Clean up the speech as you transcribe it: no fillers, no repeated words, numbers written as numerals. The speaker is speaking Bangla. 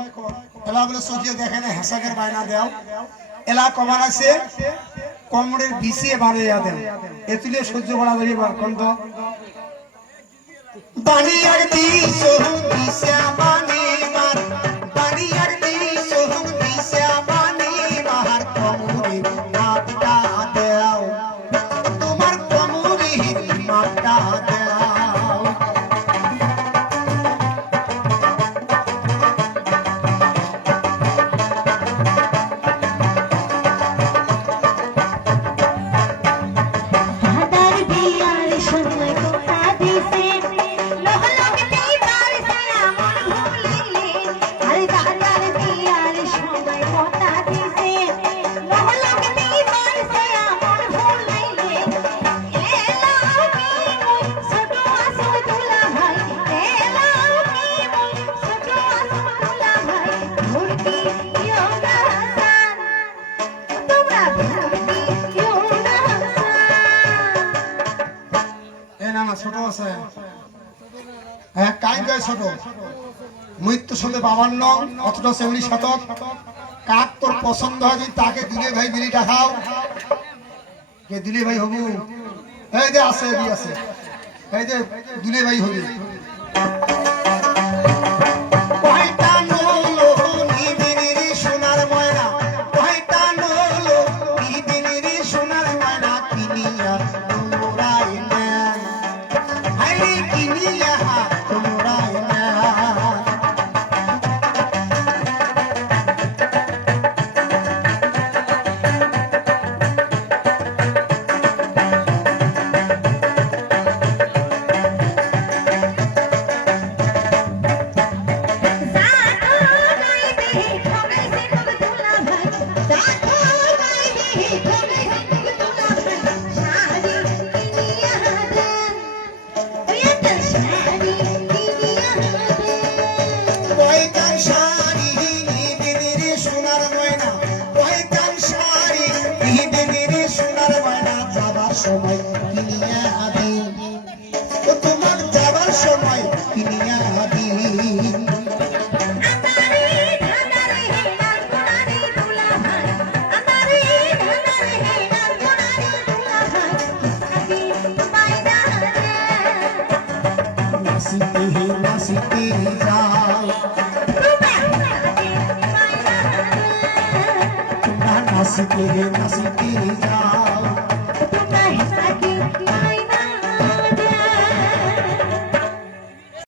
এখন এলা বলে সজিয়ে দেখে না হেসাকের বায়না দেও এলা কমান আছে কোমরের বিছিয়ে বাড়িয়ে দেন এতুলে সহ্য করা যাবে কোন তো বানিয়ার দিছো দিশা বানি মার বানিয়ার দিছো দিশা বানি মার কোমরে মাপটা দেও তোমার কোমরে মাপটা দেও ছোট আছে হ্যাঁ কাই গায় ছোট মৃত্যু সাথে 52 অথচ 70 শতক কাক তোর পছন্দ হয় যদি তাকে দিলে ভাই বিলিটা খাও কে দিলে ভাই হবু এই যে আছে এই যে দিলে ভাই হবি সময় কিনিয়া দিন তোমার যাবার সময় কিনিয়া দিন নাসিতে যাও নাসিতে যাও